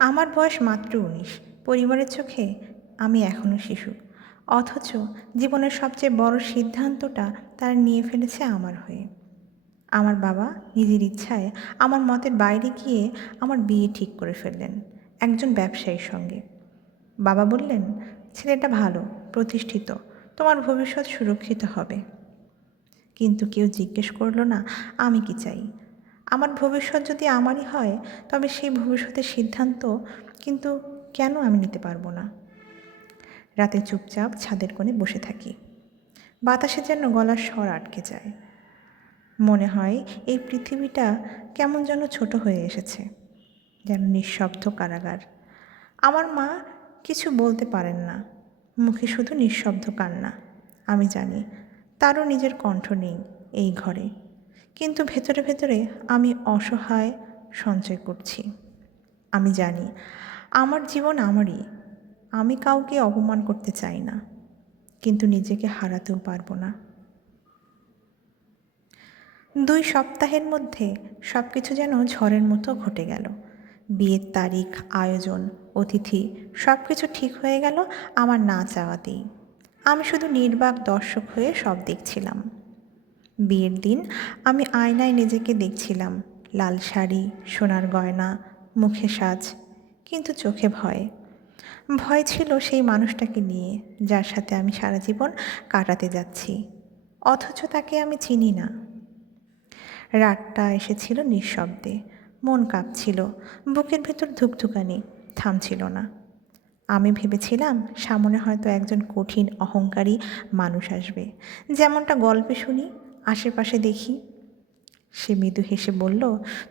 আমার বয়স মাত্র ১৯। পরিবারের চোখে আমি এখনও শিশু। অথচ জীবনের সবচেয়ে বড় সিদ্ধান্তটা তারা নিয়ে ফেলেছে আমার হয়ে। আমার বাবা নিজের ইচ্ছায় আমার মতের বাইরে গিয়ে আমার বিয়ে ঠিক করে ফেললেন একজন ব্যবসায়ীর সঙ্গে। বাবা বললেন, ছেলেটা ভালো, প্রতিষ্ঠিত, তোমার ভবিষ্যৎ সুরক্ষিত হবে। কিন্তু কেউ জিজ্ঞেস করলো না আমি কি চাই। আমার ভবিষ্যৎ যদি আমারই হয়, তবে সেই ভবিষ্যতের সিদ্ধান্ত কিন্তু কেন আমি নিতে পারবো না? রাতে চুপচাপ ছাদের কোণে বসে থাকি। বাতাসে যেন গলার স্বর আটকে যায়। মনে হয় এই পৃথিবীটা কেমন যেন ছোট হয়ে এসেছে, যেন নিঃশব্দ কারাগার। আমার মা কিছু বলতে পারেন না, মুখে শুধু নিঃশব্দ কান্না। আমি জানি তারও নিজের কণ্ঠ নেই এই ঘরে, কিন্তু ভেতরে ভেতরে আমি অসহায় সঞ্চয় করছি। আমি জানি আমার জীবন আমারই, আমি কাউকে অপমান করতে চাই না, কিন্তু নিজেকে হারাতেও পারবো না। ২ সপ্তাহের মধ্যে সব কিছু যেন ঝড়ের মতো ঘটে গেল। বিয়ের তারিখ, আয়োজন, অতিথি সব কিছু ঠিক হয়ে গেল আমার না চাওয়াতেই। আমি শুধু নির্বাক দর্শক হয়ে সব দেখছিলাম। বিয়ের দিন আমি আয়নায় নিজেকে দেখছিলাম, লাল শাড়ি, সোনার গয়না, মুখে সাজ, কিন্তু চোখে ভয়। ভয় ছিল সেই মানুষটাকে নিয়ে, যার সাথে আমি সারা জীবন কাটাতে যাচ্ছি, অথচ তাকে আমি চিনি না। রাতটা এসেছিল নিঃশব্দে, মন কাঁপছিল, বুকের ভেতর ধুকধুকানি থামছিল না। আমি ভেবেছিলাম সামনে হয়তো একজন কঠিন অহংকারী মানুষ আসবে, যেমনটা গল্পে শুনি, আশেপাশে দেখি। সে মৃদু হেসে বলল,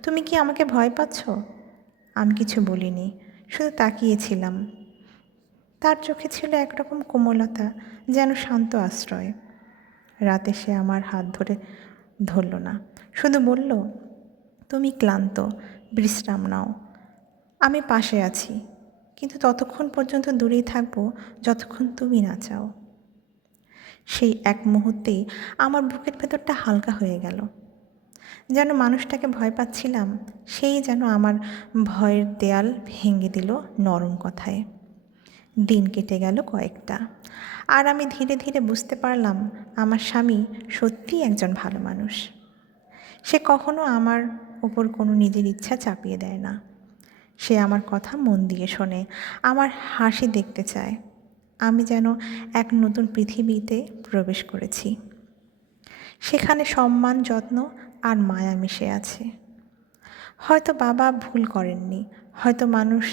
তুমি কি আমাকে ভয় পাচ্ছ? আমি কিছু বলিনি, শুধু তাকিয়েছিলাম। তার চোখে ছিল একরকম কোমলতা, যেন শান্ত আশ্রয়। রাতে সে আমার হাত ধরল না, শুধু বলল, তুমি ক্লান্ত, বিশ্রাম নাও, আমি পাশে আছি, কিন্তু ততক্ষণ পর্যন্ত দূরেই থাকবো যতক্ষণ তুমি না চাও। সেই এক মুহূর্তেই আমার বুকের ভেতরটা হালকা হয়ে গেল। যেন মানুষটাকে ভয় পাচ্ছিলাম, সেই যেন আমার ভয়ের দেয়াল ভেঙে দিল নরম কথায়। দিন কেটে গেল কয়েকটা, আর আমি ধীরে ধীরে বুঝতে পারলাম আমার স্বামী সত্যিই একজন ভালো মানুষ। সে কখনো আমার ওপর কোনো নিজের ইচ্ছা চাপিয়ে দেয় না। সে আমার কথা মন দিয়ে শোনে, আমার হাসি দেখতে চায়। আমি যেন এক নতুন পৃথিবীতে প্রবেশ করেছি। সেখানে সম্মান, যত্ন আর মায়া মিশে আছে। হয়তো বাবা ভুল করেননি, হয়তো মানুষ